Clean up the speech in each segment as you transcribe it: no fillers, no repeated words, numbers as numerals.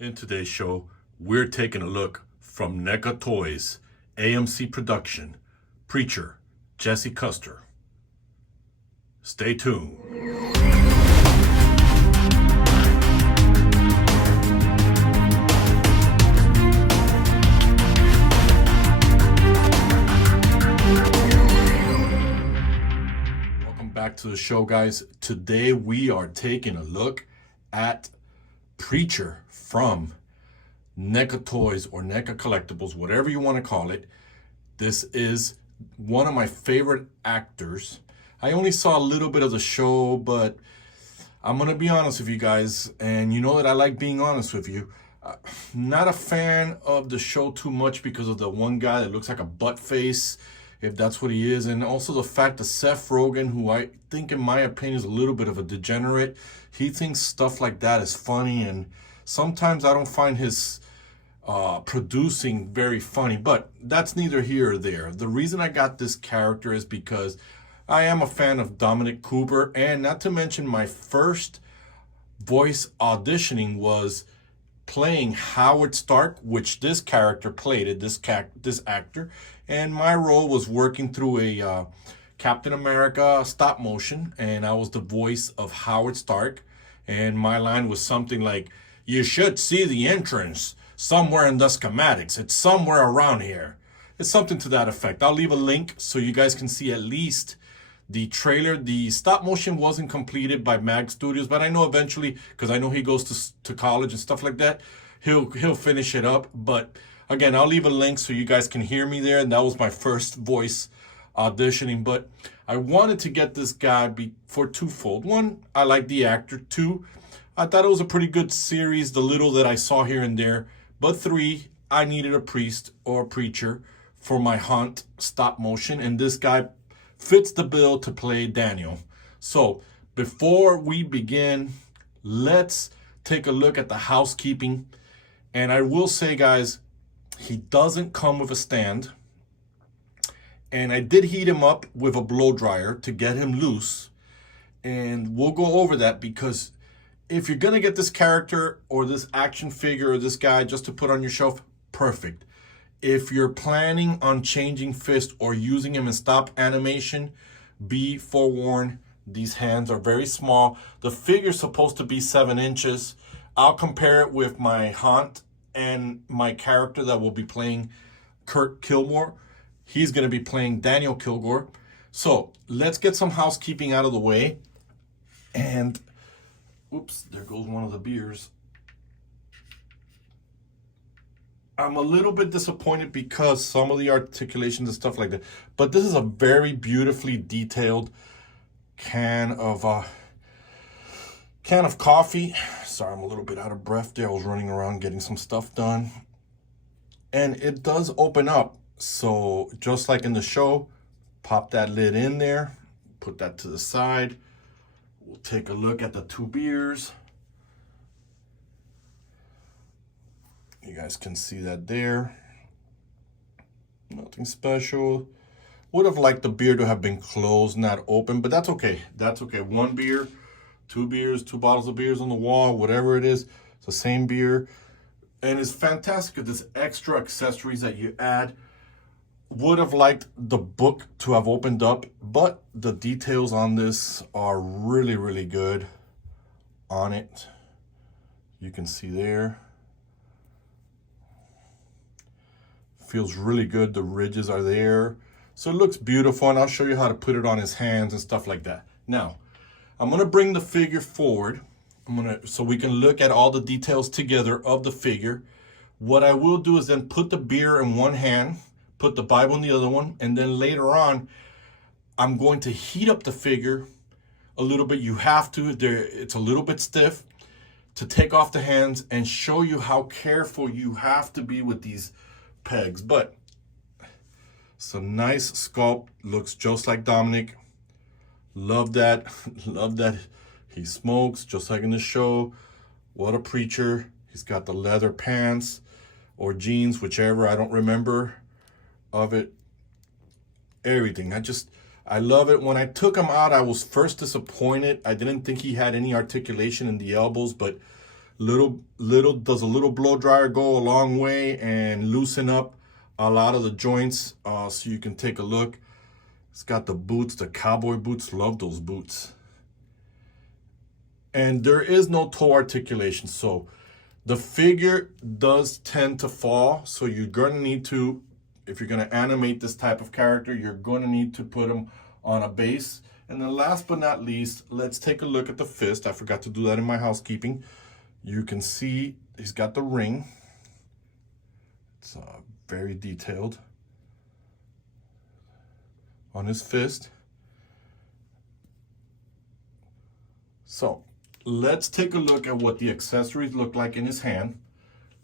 In today's show, we're taking a look from NECA Toys, AMC Production, Preacher, Jesse Custer. Stay tuned. Welcome back to the show, guys. Today we are taking a look at Preacher from NECA Toys or NECA Collectibles, whatever you want to call it. This is one of my favorite actors. I only saw a little bit of the show, but I'm going to be honest with you guys, and you know that I like being honest with you. Not a fan of the show too much because of the one guy that looks like a butt face, if that's what he is, and also the fact that Seth Rogen, who I think in my opinion is a little bit of a degenerate, he thinks stuff like that is funny, and sometimes I don't find his producing very funny, but that's neither here or there. The reason I got this character is because I am a fan of Dominic Cooper, and not to mention my first voice auditioning was playing Howard Stark, which this character played, this actor, and my role was working through a Captain America stop motion, and I was the voice of Howard Stark, and my line was something like, "You should see the entrance somewhere in the schematics. It's somewhere around here." It's something to that effect. I'll leave a link so you guys can see at least the trailer. The stop motion wasn't completed by Mag Studios, but I know eventually, because I know he goes to college and stuff like that, he'll finish it up. But again, I'll leave a link so you guys can hear me there. And that was my first voice auditioning. But I wanted to get this guy for twofold. One, I like the actor. Two, I thought it was a pretty good series, the little that I saw here and there. But three, I needed a priest or a preacher for my haunt stop motion, and this guy fits the bill to play Daniel. So before we begin, let's take a look at the housekeeping. And I will say, guys, he doesn't come with a stand. And I did heat him up with a blow dryer to get him loose. And we'll go over that, because if you're going to get this character or this action figure or this guy just to put on your shelf, perfect. If you're planning on changing fist or using him in stop animation, be forewarned, these hands are very small. The figure's supposed to be 7 inches. I'll compare it with my haunt and my character that will be playing Kurt Kilgore. He's going to be playing Daniel Kilgore. So let's get some housekeeping out of the way. And, oops, there goes one of the beers. I'm a little bit disappointed because some of the articulations and stuff like that. But this is a very beautifully detailed can of coffee. Sorry, I'm a little bit out of breath there. I was running around getting some stuff done. And it does open up. So just like in the show, pop that lid in there, put that to the side. We'll take a look at the 2 beers. You guys can see that there. Nothing special. Would have liked the beer to have been closed, not open, but that's okay. That's okay. 1 beer, 2 beers, 2 bottles of beers on the wall, whatever it is. It's the same beer. And it's fantastic with this extra accessories that you add. Would have liked the book to have opened up, but the details on this are really, really good on it. You can see there. Feels really good. The ridges are there. So it looks beautiful, and I'll show you how to put it on his hands and stuff like that. Now, I'm going to bring the figure forward. So we can look at all the details together of the figure. What I will do is then put the beer in one hand, put the Bible in the other one, and then later on, I'm going to heat up the figure a little bit. You have to. It's a little bit stiff, to take off the hands and show you how careful you have to be with these pegs. But some nice sculpt, looks just like Dominic. Love that. Love that he smokes just like in the show. What a preacher. He's got the leather pants or jeans, whichever, I don't remember of it. Everything. I love it. When I took him out, I was first disappointed. I didn't think he had any articulation in the elbows, but Does a little blow dryer go a long way and loosen up a lot of the joints, so you can take a look. It's got the boots, the cowboy boots. Love those boots. And there is no toe articulation, so the figure does tend to fall. So you're going to need to, if you're going to animate this type of character, you're going to need to put him on a base. And then last but not least, let's take a look at the fist. I forgot to do that in my housekeeping. You can see he's got the ring. It's very detailed on his fist. So let's take a look at what the accessories look like in his hand.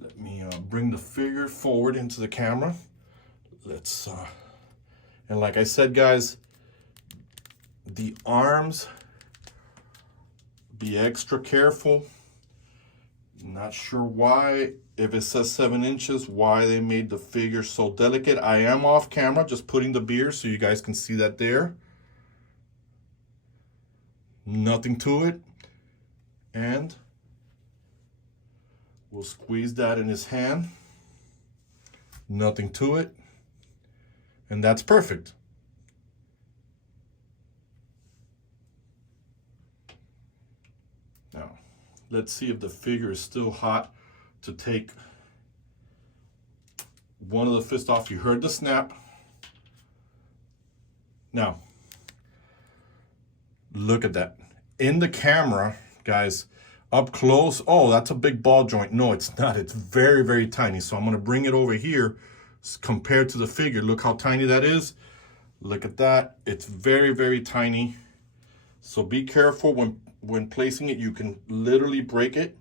Let me bring the figure forward into the camera. Let's, and like I said, guys, the arms, be extra careful. Not sure why, if it says 7 inches, why they made the figure so delicate. I am off camera, just putting the beard so you guys can see that there. Nothing to it. And we'll squeeze that in his hand. Nothing to it. And that's perfect. Now, let's see if the figure is still hot to take one of the fists off. You heard the snap. Now, look at that. In the camera, guys, up close, oh, that's a big ball joint. No, it's not. It's very, very tiny. So I'm going to bring it over here compared to the figure. Look how tiny that is. Look at that. It's very, very tiny. So be careful when placing it. You can literally break it.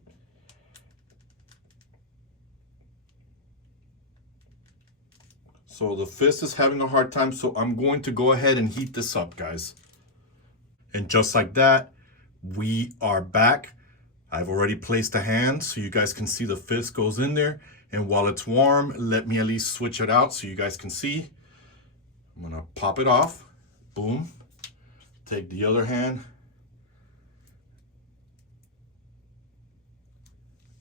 So the fist is having a hard time. So I'm going to go ahead and heat this up, guys. And just like that, we are back. I've already placed the hand so you guys can see the fist goes in there. And while it's warm, let me at least switch it out so you guys can see. I'm gonna pop it off. Boom. Take the other hand.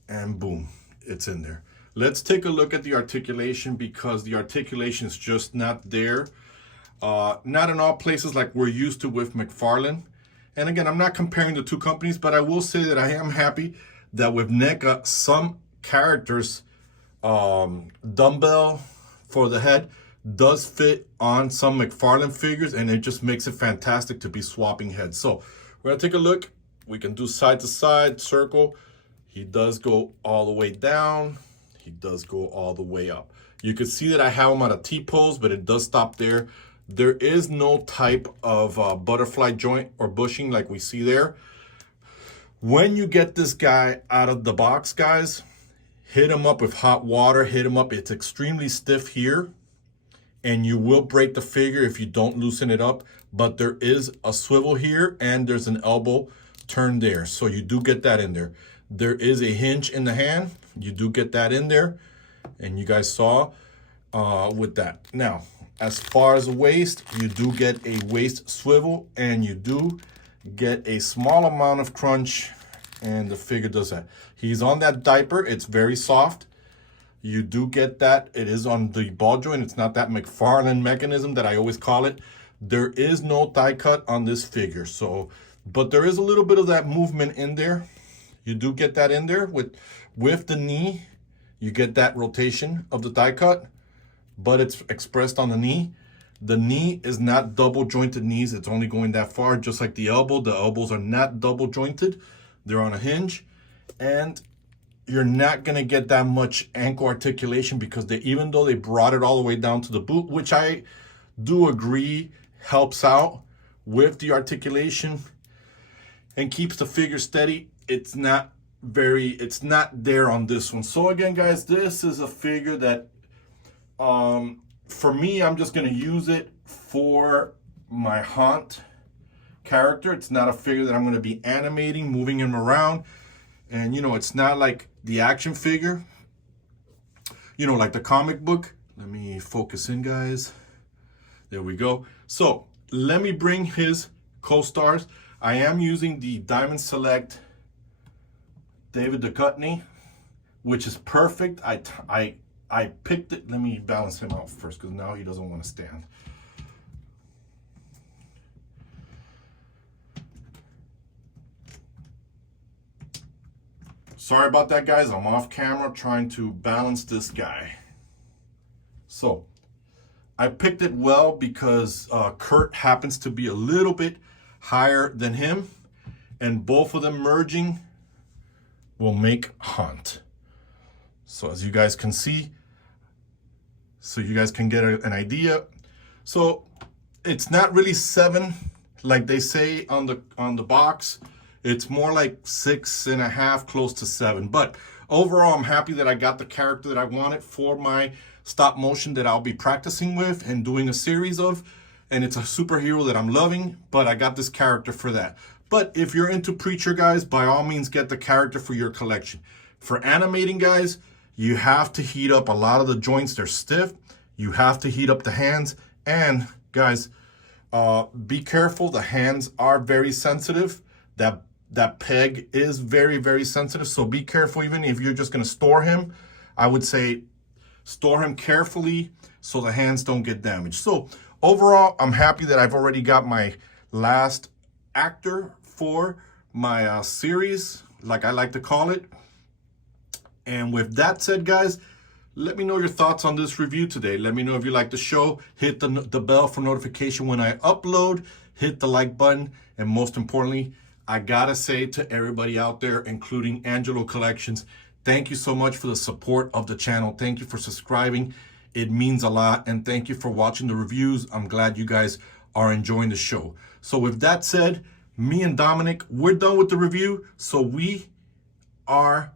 And boom, it's in there. Let's take a look at the articulation, because the articulation is just not there. Not in all places like we're used to with Mcfarlane. And again, I'm not comparing the two companies, but I will say that I am happy that with NECA, some characters, dumbbell for the head does fit on some Mcfarlane figures, and it just makes it fantastic to be swapping heads. So we're gonna take a look. We can do side to side, circle. He does go all the way down. He does go all the way up. You can see that I have him at a T-pose, but it does stop there. There is no type of butterfly joint or bushing like we see there. When you get this guy out of the box, guys, hit him up with hot water, hit him up. It's extremely stiff here, and you will break the figure if you don't loosen it up. But there is a swivel here, and there's an elbow turn there. So you do get that in there. There is a hinge in the hand. You do get that in there, and you guys saw with that. Now, as far as the waist, you do get a waist swivel, and you do get a small amount of crunch, and the figure does that. He's on that diaper. It's very soft. You do get that. It is on the ball joint. It's not that Mcfarlane mechanism that I always call it. There is no thigh cut on this figure. So, but there is a little bit of that movement in there. You do get that in there with the knee. You get that rotation of the thigh cut, but it's expressed on the knee. The knee is not double jointed knees. It's only going that far, just like the elbow. The elbows are not double jointed. They're on a hinge, and you're not gonna get that much ankle articulation because even though they brought it all the way down to the boot, which I do agree helps out with the articulation and keeps the figure steady, it's not there on this one. So again, guys, this is a figure that for me, I'm just gonna use it for my haunt character. It's not a figure that I'm gonna be animating, moving him around. And you know, it's not like the action figure, you know, like the comic book. Let me focus in, guys. There we go. So let me bring his co-stars. I am using the Diamond Select David Duchovny, which is perfect. I picked it. Let me balance him out first because now he doesn't want to stand. Sorry about that, guys. I'm off camera trying to balance this guy. So I picked it well because Kurt happens to be a little bit higher than him, and both of them merging will make Hunt. So as you guys can see, so you guys can get an idea. So it's not really 7 like they say on the box. It's more like 6.5, close to 7. But overall, I'm happy that I got the character that I wanted for my stop motion that I'll be practicing with and doing a series of. And it's a superhero that I'm loving, but I got this character for that. But if you're into Preacher, guys, by all means, get the character for your collection. For animating, guys, you have to heat up a lot of the joints. They're stiff. You have to heat up the hands. And, guys, be careful. The hands are very sensitive. That peg is very, very sensitive. So be careful. Even if you're just going to store him, I would say store him carefully so the hands don't get damaged. So overall, I'm happy that I've already got my last actor for my series, like I like to call it. And with that said, guys, let me know your thoughts on this review today. Let me know if you like the show. Hit the bell for notification when I upload. Hit the like button. And most importantly, I gotta say to everybody out there, including Angelo Collections, thank you so much for the support of the channel. Thank you for subscribing. It means a lot. And thank you for watching the reviews. I'm glad you guys are enjoying the show. So with that said, me and Dominic, we're done with the review. So we are